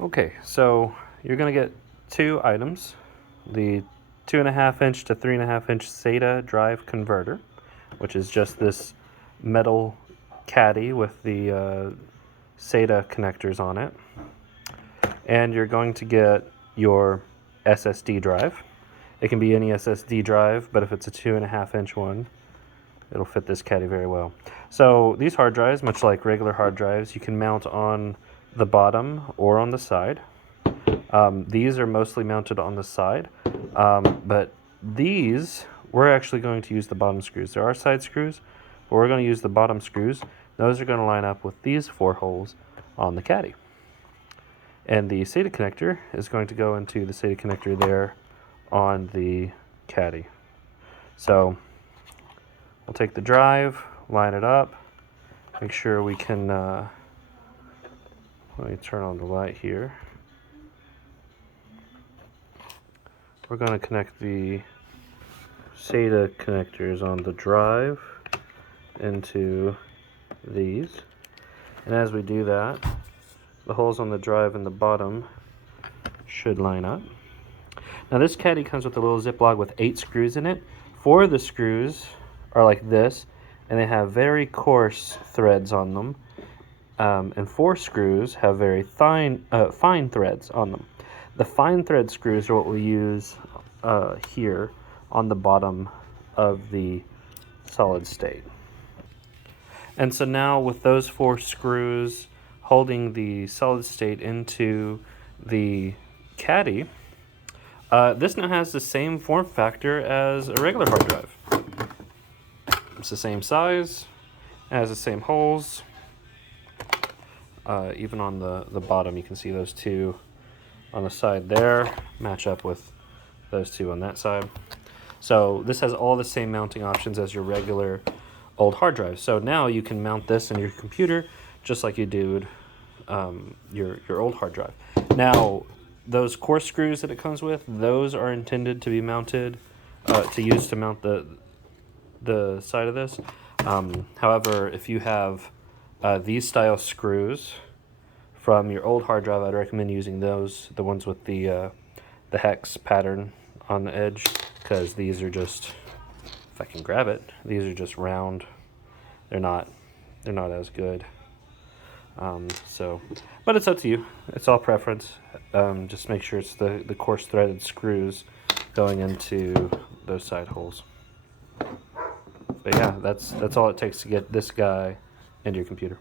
Okay, so you're going to get two items, the 2.5-inch to 3.5-inch SATA drive converter, which is just this metal caddy with the SATA connectors on it. And you're going to get your SSD drive. It can be any SSD drive, but if it's a 2.5-inch one, it'll fit this caddy very well. So these hard drives, much like regular hard drives, you can mount on the bottom or on the side. These are mostly mounted on the side, but these, we're actually going to use the bottom screws. There are side screws, but we're going to use the bottom screws. Those are going to line up with these 4 holes on the caddy. And the SATA connector is going to go into the SATA connector there on the caddy. So we'll take the drive, line it up, make sure we can, let me turn on the light here. We're going to connect the SATA connectors on the drive into these. And as we do that, the holes on the drive and the bottom should line up. Now this caddy comes with a little Ziploc with 8 screws in it. 4 of the screws are like this, and they have very coarse threads on them. And 4 screws have very fine threads on them. The fine thread screws are what we use here on the bottom of the solid state. And so now with those 4 screws holding the solid state into the caddy, this now has the same form factor as a regular hard drive. It's the same size, it has the same holes. Even on the bottom, you can see those 2 on the side there match up with those 2 on that side. So this has all the same mounting options as your regular old hard drive. So now you can mount this in your computer just like you do your old hard drive. Now those coarse screws that it comes with, those are intended to be mounted to use to mount the side of this. However, if you have these style screws from your old hard drive, I'd recommend using those, the ones with the hex pattern on the edge, because these are just, if I can grab it, these are just round. They're not as good. But it's up to you. It's all preference. Just make sure it's the coarse threaded screws going into those side holes. But yeah, that's all it takes to get this guy into your computer.